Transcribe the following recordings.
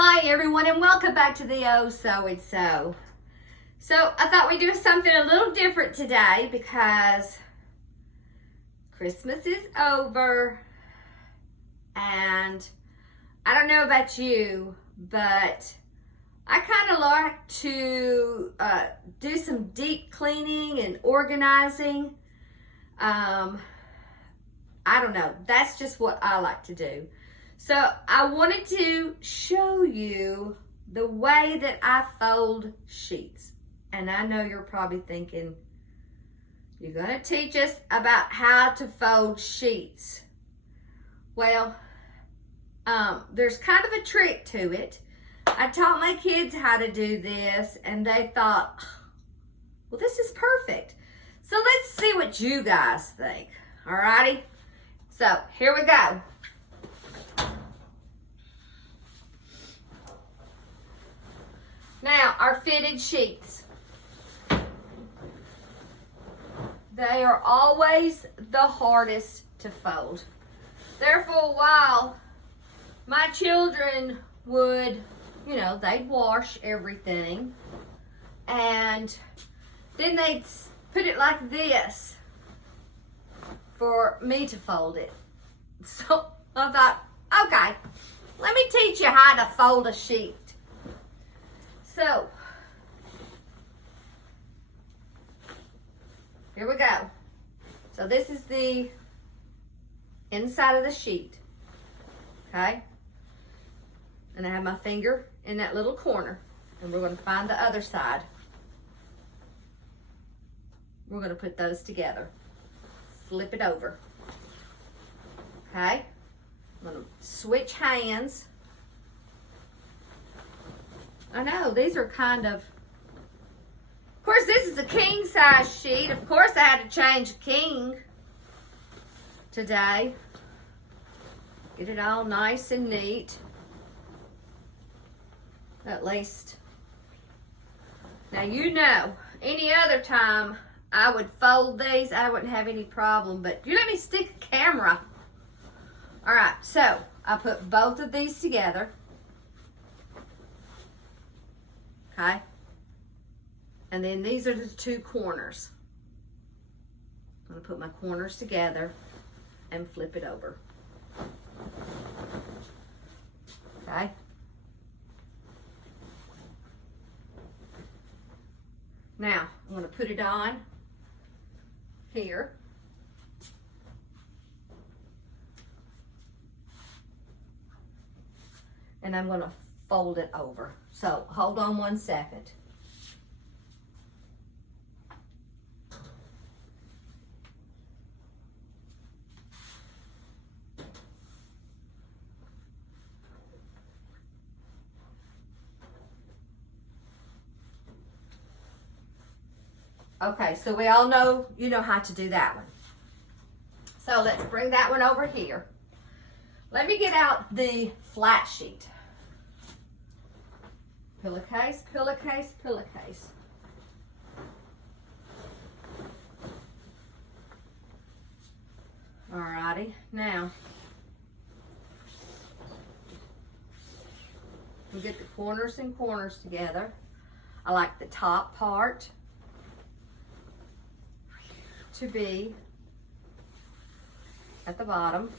Hi everyone and welcome back to the Oh So and So. So I thought we'd do something a little different today because Christmas is over and I don't know about you, but I kind of like to do some deep cleaning and organizing. I don't know, that's just what I like to do. So I wanted to show you the way that I fold sheets. And I know you're probably thinking, you're gonna teach us about how to fold sheets. Well, there's kind of a trick to it. I taught my kids how to do this and they thought, well, this is perfect. So let's see what you guys think, alrighty? So here we go. Now, our fitted sheets. They are always the hardest to fold. There for a while, my children would, they'd wash everything and then they'd put it like this for me to fold it. So I thought, okay, let me teach you how to fold a sheet. So, here we go. So this is the inside of the sheet, okay? And I have my finger in that little corner, and we're going to find the other side. We're going to put those together. Flip it over, okay? I'm going to switch hands. I know, these are of course, this is a king size sheet. Of course, I had to change a king today. Get it all nice and neat. At least. Now, any other time I would fold these, I wouldn't have any problem. But you let me stick a camera. All right, so I put both of these together. Okay, and then these are the two corners. I'm going to put my corners together and flip it over. Okay. Now, I'm going to put it on here. And I'm going to fold it over. So hold on one second. Okay, so we all know, you know how to do that one. So let's bring that one over here. Let me get out the flat sheet. Pillowcase, pillowcase, pillowcase. Alrighty, now we get the corners and corners together. I like the top part to be at the bottom.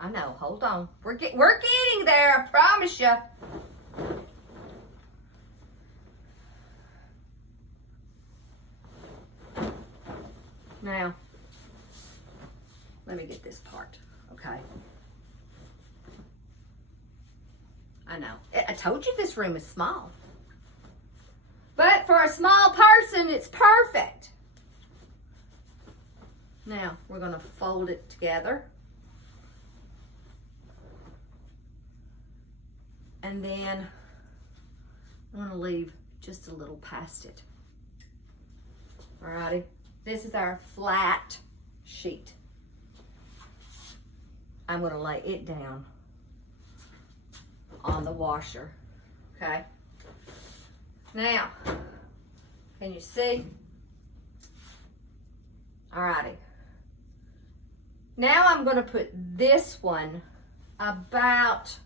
I know, hold on. We're getting there, I promise you. Now, let me get this part, okay? I know, I told you this room is small. But for a small person, it's perfect. Now, we're gonna fold it together. And then I'm going to leave just a little past it. Alrighty, this is our flat sheet. I'm going to lay it down on the washer, okay? Now, can you see? Alrighty. Now I'm going to put this one about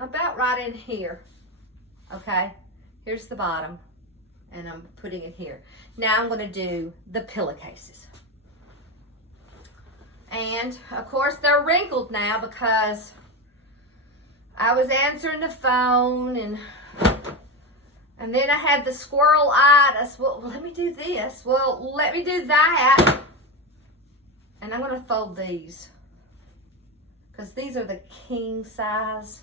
right in here. Okay, here's the bottom, and I'm putting it here. Now I'm going to do the pillowcases. And of course they're wrinkled now because I was answering the phone, and then I had the squirrel-itis. Well, let me do this. Well, let me do that. And I'm going to fold these because these are the king size.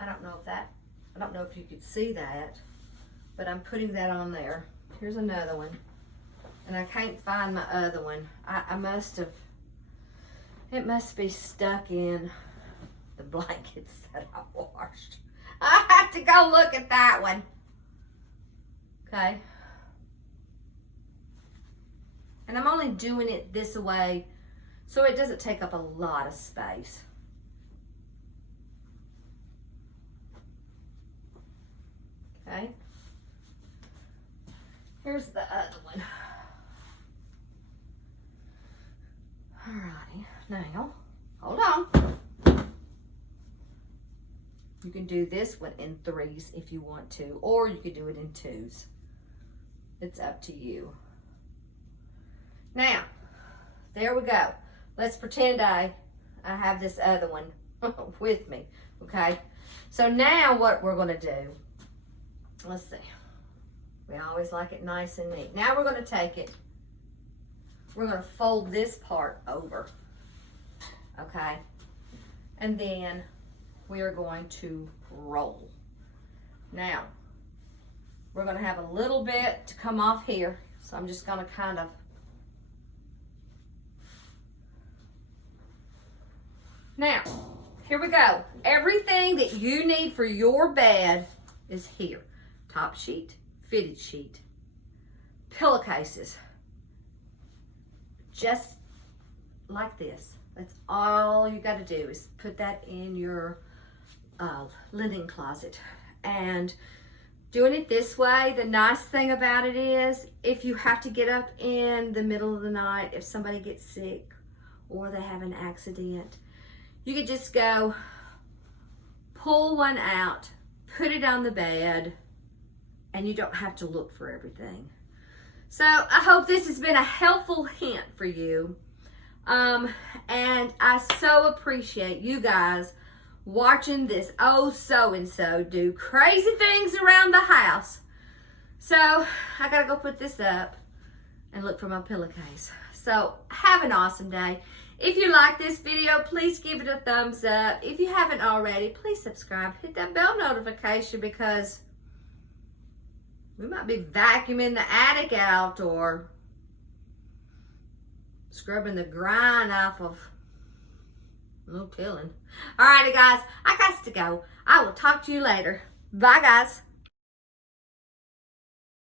I don't know if you could see that, but I'm putting that on there. Here's another one. And I can't find my other one. It must be stuck in the blankets that I washed. I have to go look at that one. Okay. And I'm only doing it this way so it doesn't take up a lot of space. Okay. Here's the other one. Alrighty, now, hold on. You can do this one in 3s if you want to, or you could do it in 2s. It's up to you. Now, there we go. Let's pretend I have this other one with me, okay? So now what we're gonna do, let's see. We always like it nice and neat. Now we're gonna take it, we're going to fold this part over, okay? And then we are going to roll. Now, we're going to have a little bit to come off here, so I'm just going to kind of now, here we go. Everything that you need for your bed is here. Top sheet, fitted sheet, pillowcases. Just like this. That's all you got to do is put that in your linen closet. And doing it this way, the nice thing about it is if you have to get up in the middle of the night, if somebody gets sick or they have an accident, you could just go pull one out, put it on the bed, and you don't have to look for everything. So I hope this has been a helpful hint for you. And I so appreciate you guys watching this so-and-so do crazy things around the house. So I gotta go put this up and look for my pillowcase. So have an awesome day. If you like this video, please give it a thumbs up. If you haven't already, please subscribe. Hit that bell notification because we might be vacuuming the attic out or scrubbing the grime off of, no telling. Alrighty guys, I got to go. I will talk to you later. Bye guys.